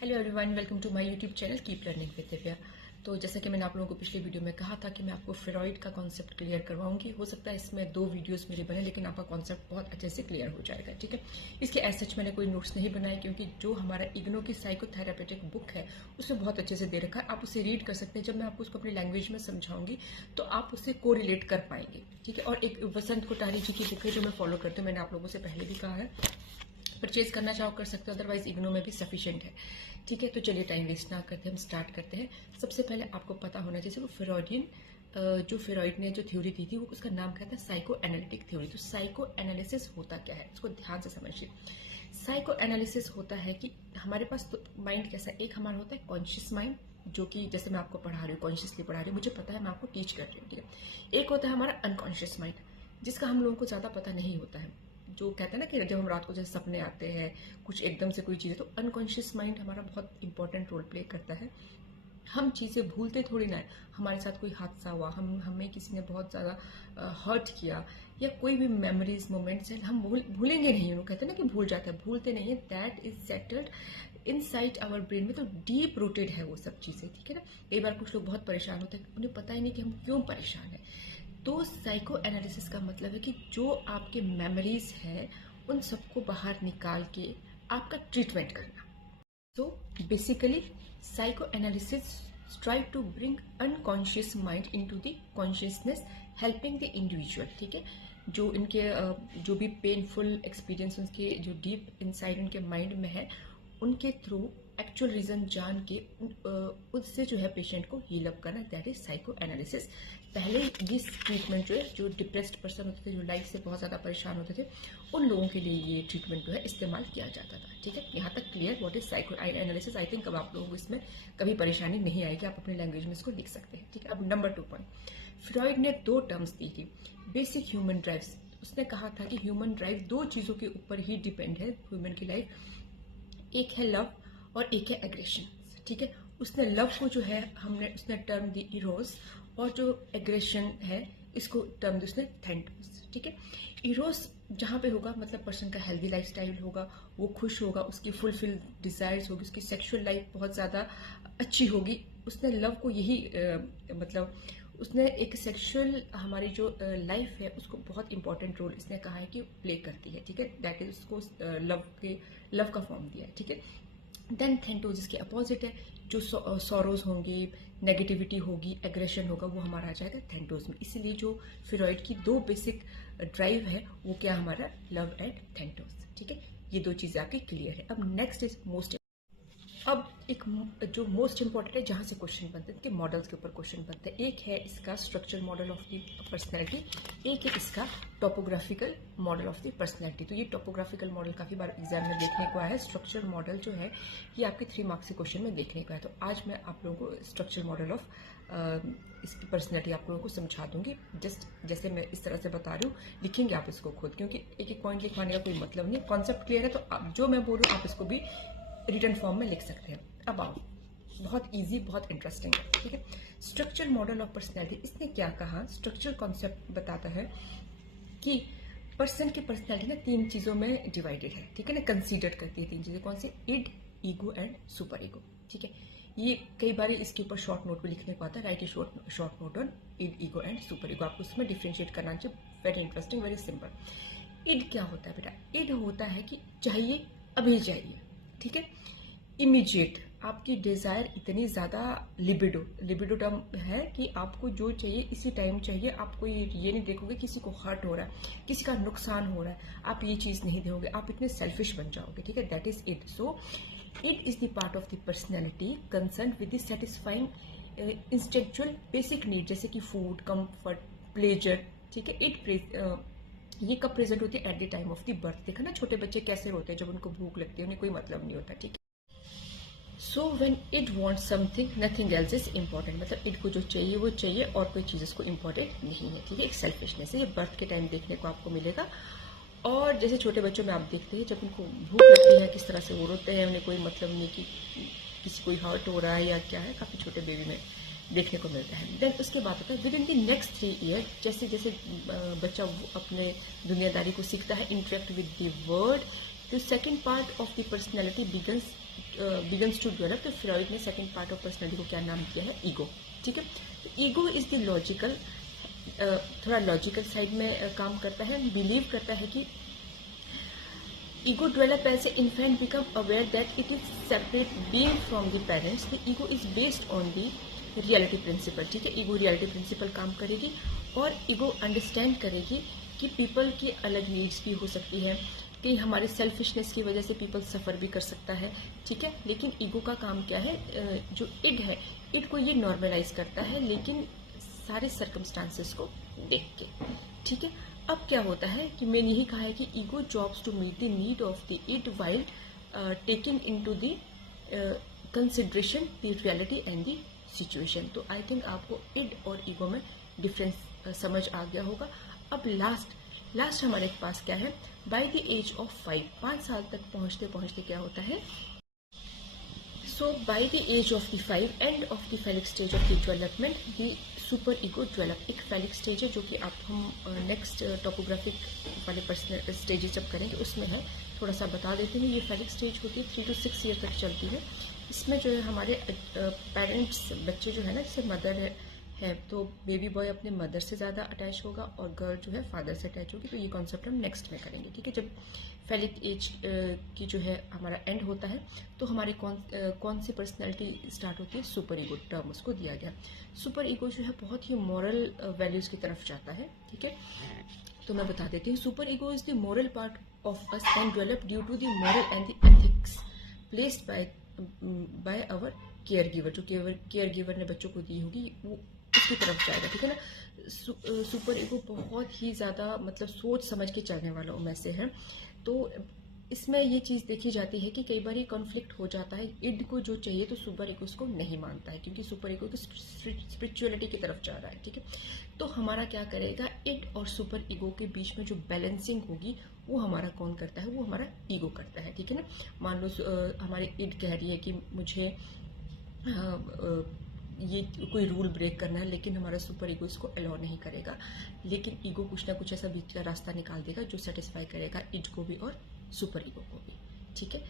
Hello everyone, welcome to my YouTube channel keep learning with Divya. तो जैसा कि मैंने आप लोगों को पिछले वीडियो में कहा था कि मैं आपको फेरॉइड का कॉन्सेप्ट क्लियर करवाऊंगी। हो सकता है इसमें 2 वीडियोस मेरे बने, लेकिन आपका कॉन्सेप्ट बहुत अच्छे से क्लियर हो जाएगा। ठीक है, इसके एज सच मैंने कोई नोट्स नहीं बनाए, क्योंकि जो हमारा इग्नो की साइकोथेरापेटिक बुक है उसमें बहुत अच्छे से दे रखा है। आप उसे रीड कर सकते हैं। जब मैं आपको उसको अपनी लैंग्वेज में समझाऊंगी तो आप उससे कोरिलेट कर पाएंगे। ठीक है, और एक वसंत कोठारी जी की बुक है जो मैं फॉलो करती हूँ, मैंने आप लोगों से पहले भी कहा है। परचेज करना चाहो कर सकते हो, अदरवाइज इग्नो में भी सफिशिएंट है। ठीक है, तो चलिए टाइम वेस्ट ना करते हम स्टार्ट करते हैं। सबसे पहले आपको पता होना चाहिए वो फ्रॉइडियन जो फ्रॉइड ने जो थ्योरी दी थी वो उसका नाम क्या था, साइको एनालिटिक थ्योरी। तो साइको एनालिसिस होता क्या है, इसको ध्यान से समझिए। साइको एनालिसिस होता है कि हमारे पास तो माइंड कैसा, एक हमारा होता है कॉन्शियस माइंड, जो कि जैसे मैं आपको पढ़ा रही हूँ कॉन्शियसली पढ़ा रही हूँ, मुझे पता है मैं आपको टीच कर रही हूँ। ठीक है, एक होता है हमारा अनकॉन्शियस माइंड, जिसका हम लोगों को ज़्यादा पता नहीं होता है। जो कहते हैं ना कि जब हम रात को जैसे सपने आते हैं कुछ एकदम से कोई चीज़ है, तो अनकॉन्शियस माइंड हमारा बहुत इंपॉर्टेंट रोल प्ले करता है। हम चीज़ें भूलते थोड़ी ना है। हमारे साथ कोई हादसा हुआ, हमें किसी ने बहुत ज़्यादा हर्ट किया, या कोई भी मेमोरीज मोमेंट्स हैं, हम भूलेंगे नहीं। वो कहते हैं ना कि भूल जाते हैं, भूलते नहीं है। That is settled inside our brain में, तो डीप रूटेड है वो सब चीज़ें। ठीक है ना, कई बार कुछ लोग बहुत परेशान होते हैं, उन्हें पता ही नहीं कि हम क्यों परेशान हैं। तो साइको एनालिसिस का मतलब है कि जो आपके मेमोरीज हैं उन सबको बाहर निकाल के आपका ट्रीटमेंट करना। तो basically psycho analysis try to bring unconscious mind into the consciousness, helping the individual. ठीक है, जो इनके जो भी पेनफुल एक्सपीरियंस उनके जो डीप इनसाइड उनके माइंड में है, उनके थ्रू एक्चुअल रीजन जान के उससे जो है पेशेंट को हील अप करना, दैट इज साइको एनालिसिस। पहले दिस ट्रीटमेंट जो है, जो डिप्रेस्ड पर्सन होते थे, जो लाइफ से बहुत ज़्यादा परेशान होते थे, उन लोगों के लिए ये ट्रीटमेंट जो है इस्तेमाल किया जाता था। ठीक है, यहाँ तक clear what is psycho analysis. I think अब आप लोगों को इसमें कभी परेशानी नहीं आएगी, आप अपनी लैंग्वेज में इसको लिख सकते हैं। ठीक है, अब नंबर 2 पॉइंट, फ्रॉइड ने 2 टर्म्स दी थी, बेसिक ह्यूमन ड्राइव्स। उसने कहा था कि ह्यूमन ड्राइव 2 चीज़ों के ऊपर ही डिपेंड है ह्यूमन की लाइफ, एक है लव और एक है एग्रेशन। ठीक है, उसने लव को जो है उसने टर्म दी इरोस, और जो एग्रेशन है इसको टर्म दी उसने थैंटोस। ठीक है, इरोस जहाँ पे होगा मतलब पर्सन का हेल्दी लाइफस्टाइल होगा, वो खुश होगा, उसकी फुलफिल डिजायर्स होगी, उसकी सेक्सुअल लाइफ बहुत ज़्यादा अच्छी होगी। उसने लव को यही मतलब उसने एक सेक्सुअल हमारी जो लाइफ है उसको बहुत इंपॉर्टेंट रोल इसने कहा है कि प्ले करती है। ठीक है, दैट इज उसको लव का फॉर्म दिया है। ठीक है, देन थैंटोस जिसके अपोजिट है, जो सॉरोज होंगी, नेगेटिविटी होगी, एग्रेशन होगा, वो हमारा आ जाएगा थैंटोस में। इसीलिए जो फ्रॉइड की 2 बेसिक ड्राइव है वो क्या हमारा लव एंड थैंटोस। ठीक है, ये 2 चीजें आपकी क्लियर है। अब नेक्स्ट इज मोस्ट, अब एक जो मोस्ट इंपॉर्टेंट है जहां से क्वेश्चन बनते हैं, मॉडल्स के ऊपर क्वेश्चन बनते हैं। एक है इसका structure model of the personality, एक है इसका topographical model of the personality. तो ये टोपोग्राफिकल मॉडल काफी बार एग्जाम में देखने को आया है। स्ट्रक्चर मॉडल जो है ये आपके 3 मार्क्स के क्वेश्चन में देखने को आया। तो आज मैं आप लोगों को स्ट्रक्चर मॉडल ऑफ इसकी पर्सनैलिटी आप लोगों को समझा दूंगी। जस्ट जैसे मैं इस तरह से बता रही हूँ, लिखेंगे आप इसको खुद, क्योंकि एक एक पॉइंट लिखवाने का कोई मतलब नहीं। कॉन्सेप्ट क्लियर है तो आप जो मैं बोल रही हूँ आप इसको भी रिटन फॉर्म में लिख सकते हैं। अब आओ, बहुत इजी, बहुत इंटरेस्टिंग है। ठीक है, स्ट्रक्चर मॉडल ऑफ पर्सनैलिटी, इसने क्या कहा, स्ट्रक्चर कॉन्सेप्ट बताता है कि पर्सन की पर्सनैलिटी ना 3 चीजों में डिवाइडेड है। ठीक है ना, कंसीडर करती है 3 चीजें, कौन सी, id, ego and super ego. ठीक है, ये कई बार इसके ऊपर शॉर्ट नोट भी लिखने को आता है, write short note on id, ego and super ego. आपको उसमें डिफ्रेंशिएट करना चाहिए। Very interesting, very simple. Id क्या होता है बेटा, इड होता है कि चाहिए, अभी चाहिए। ठीक है, इमीडिएट, आपकी डिजायर इतनी ज्यादा, लिबिडो टर्म है कि आपको जो चाहिए इसी टाइम चाहिए। आपको ये नहीं देखोगे किसी को हर्ट हो रहा है, किसी का नुकसान हो रहा है, आप ये चीज नहीं देखोगे, आप इतने सेल्फिश बन जाओगे। ठीक है, that is it. So it is the part of the personality concern with the satisfying instinctual basic need, जैसे कि फूड, कंफर्ट, प्लेजर। ठीक है, ये कब प्रेजेंट होती है, at the time of the birth. देखा ना छोटे बच्चे कैसे रोते हैं जब उनको भूख लगती है, उन्हें कोई मतलब नहीं होता। ठीक है, so when it won't something nothing else is important, मतलब इट को जो चाहिए वो चाहिए और कोई चीज़ इसको इम्पॉर्टेंट नहीं है। ठीक है, एक सेल्फिशनेस है, ये बर्थ के टाइम देखने को आपको मिलेगा। और जैसे छोटे बच्चों में आप देखते हैं जब उनको भूख लगती है किस तरह से वो रोते हैं, उन्हें कोई मतलब नहीं कि किसी कोई हर्ट हो रहा है या क्या है, काफ़ी छोटे बेबी में देखने को मिलता है। देन उसके बाद होता है within the next 3 year, जैसे जैसे बच्चा अपने दुनियादारी को सीखता है, interact with the world, the second part of the personality begins begins to develop, तो फ्रॉइड ने सेकंड पार्ट ऑफ पर्सनैलिटी को क्या नाम दिया है? ईगो। ठीक है, ईगो इज द लॉजिकल, थोड़ा लॉजिकल साइड में काम करता है, बिलीव करता है कि ego develop as an infant become aware that it is separate being from the parents. The ego is based on the reality principle. ठीक है, ego reality principle काम करेगी और ego अंडरस्टैंड करेगी कि पीपल की अलग नीड्स भी हो सकती है, कि हमारे सेल्फिशनेस की वजह से पीपल सफ़र भी कर सकता है। ठीक है, लेकिन ईगो का काम क्या है? जो इड है, इड को ये नॉर्मलाइज करता है, लेकिन सारे सर्कमस्टांसेस को देख के। ठीक है, अब क्या होता है कि मैंने यही कहा है कि ego jobs to meet the need of the id while taking into the consideration the reality and the situation. तो आई थिंक आपको इड और ईगो में डिफरेंस समझ आ गया होगा। अब लास्ट हमारे पास क्या है? बाय द एज ऑफ 5 साल तक पहुंचते पहुंचते क्या होता है? So by the age of the 5 end of the phallic stage of the development the super ego develop. एक फेलिक स्टेज है जो कि आप हम नेक्स्ट टॉपोग्राफिक वाले पर्सनल स्टेजेस जब करेंगे उसमें है, थोड़ा सा बता देते हैं। ये फेलिक स्टेज होती है 3 to 6 ईयर तक चलती है। इसमें जो है हमारे पेरेंट्स, बच्चे जो है ना, जैसे मदर है तो बेबी बॉय अपने मदर से ज़्यादा अटैच होगा और गर्ल जो है फादर से अटैच होगी। तो ये कॉन्सेप्ट हम नेक्स्ट में करेंगे। ठीक है, जब फेलिक एज की जो है हमारा एंड होता है तो हमारी कौन सी पर्सनैलिटी स्टार्ट होती है? सुपर ईगो टर्म उसको दिया गया। सुपर ईगो जो है बहुत ही मॉरल वैल्यूज़ की तरफ जाता है। ठीक है, तो मैं बता देती हूँ। Super ego is the moral part of us and develop due to the moral and the ethics placed by our care giver. जो केयर गिवर ने बच्चों को दी होगी वो उसकी तरफ जाएगा। ठीक है ना, सुपर ईगो बहुत ही ज़्यादा मतलब सोच समझ के चलने वालों में से है। तो इसमें ये चीज़ देखी जाती है कि कई बार ये कॉन्फ्लिक्ट हो जाता है। इड को जो चाहिए तो सुपर ईगो उसको नहीं मानता है, क्योंकि सुपर ईगो तो स्पिरिचुअलिटी की तरफ जा रहा है। ठीक है, तो हमारा क्या करेगा? इड और सुपर ईगो के बीच में जो बैलेंसिंग होगी वो हमारा कौन करता है? वो हमारा ईगो करता है। ठीक है ना, मान लो हमारी इड कह रही है कि मुझे ये कोई रूल ब्रेक करना है, लेकिन हमारा सुपर ईगो इसको अलाउ नहीं करेगा। लेकिन ईगो कुछ ना कुछ ऐसा बीच का रास्ता निकाल देगा जो सेटिस्फाई करेगा इड को भी और सुपर ईगो को भी। ठीक है,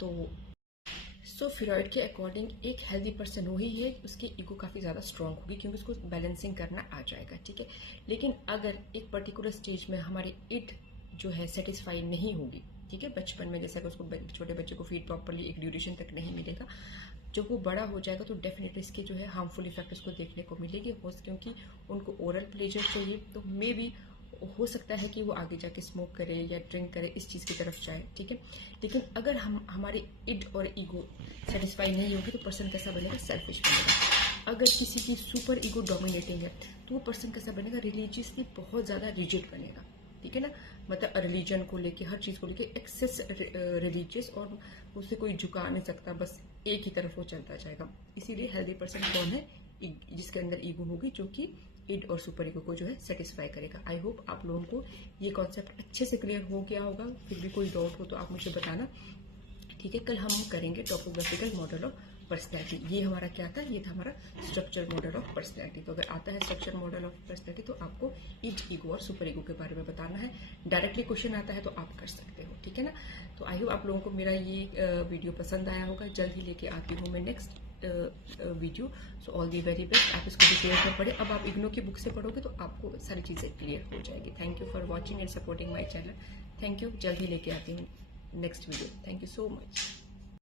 तो फ्रॉइड के अकॉर्डिंग एक हेल्दी पर्सन वही है उसकी ईगो काफ़ी ज़्यादा स्ट्रांग होगी, क्योंकि उसको बैलेंसिंग करना आ जाएगा। ठीक है, लेकिन अगर एक पर्टिकुलर स्टेज में हमारी इड जो है सेटिस्फाई नहीं होगी, ठीक है, बचपन में जैसे उसको छोटे बच्चे को फीड प्रॉपरली एक ड्यूरेशन तक नहीं मिलेगा, जब वो बड़ा हो जाएगा तो डेफिनेटली इसके जो है हार्मफुल इफेक्ट उसको देखने को मिलेगी। क्योंकि उनको ओरल प्लेजर चाहिए, तो मे बी हो सकता है कि वो आगे जाके स्मोक करे या ड्रिंक करे, इस चीज़ की तरफ जाए। ठीक है, लेकिन अगर हमारी इड और ईगो सेटिस्फाई नहीं होगी तो पर्सन कैसा बनेगा? सेल्फिश बनेगा। अगर किसी की सुपर ईगो डोमिनेटिंग है तो वो पर्सन कैसा बनेगा? रिलीजियसली बहुत ज़्यादा रिजिड बनेगा। ठीक है ना, मतलब रिलीजन को लेके, हर चीज़ को लेके एक्सेस रिलीजियस, और उसे कोई झुका नहीं सकता, बस एक ही तरफ वो चलता जाएगा। इसीलिए हेल्दी पर्सन कौन है? जिसके अंदर ईगो होगी, जो कि इड और सुपर ईगो को जो है सेटिस्फाई करेगा। आई होप आप लोगों को ये कॉन्सेप्ट अच्छे से क्लियर हो गया होगा। फिर भी कोई डाउट हो तो आप मुझे बताना। ठीक है, कल हम करेंगे टॉपोग्राफिकल मॉडल ऑफ पर्सनैलिटी। ये हमारा क्या था? ये था हमारा स्ट्रक्चर मॉडल ऑफ पर्सनैलिटी। तो अगर आता है स्ट्रक्चर मॉडल ऑफ पर्सनैलिटी तो आपको इड, ईगो और सुपर ईगो के बारे में बताना है। डायरेक्टली क्वेश्चन आता है तो आप कर सकते हो। ठीक है ना, तो आई होप आप लोगों को मेरा ये वीडियो पसंद आया होगा। जल्द ही लेके आती हूँ मैं next video. So all the very best. आप इसको डिटेल्स में पढ़े। अब आप इग्नो की बुक से पढ़ोगे तो आपको सारी चीज़ें क्लियर हो जाएगी। Thank you for watching and supporting my channel. Thank you. जल्द ही लेके आती हूँ next video. Thank you so much.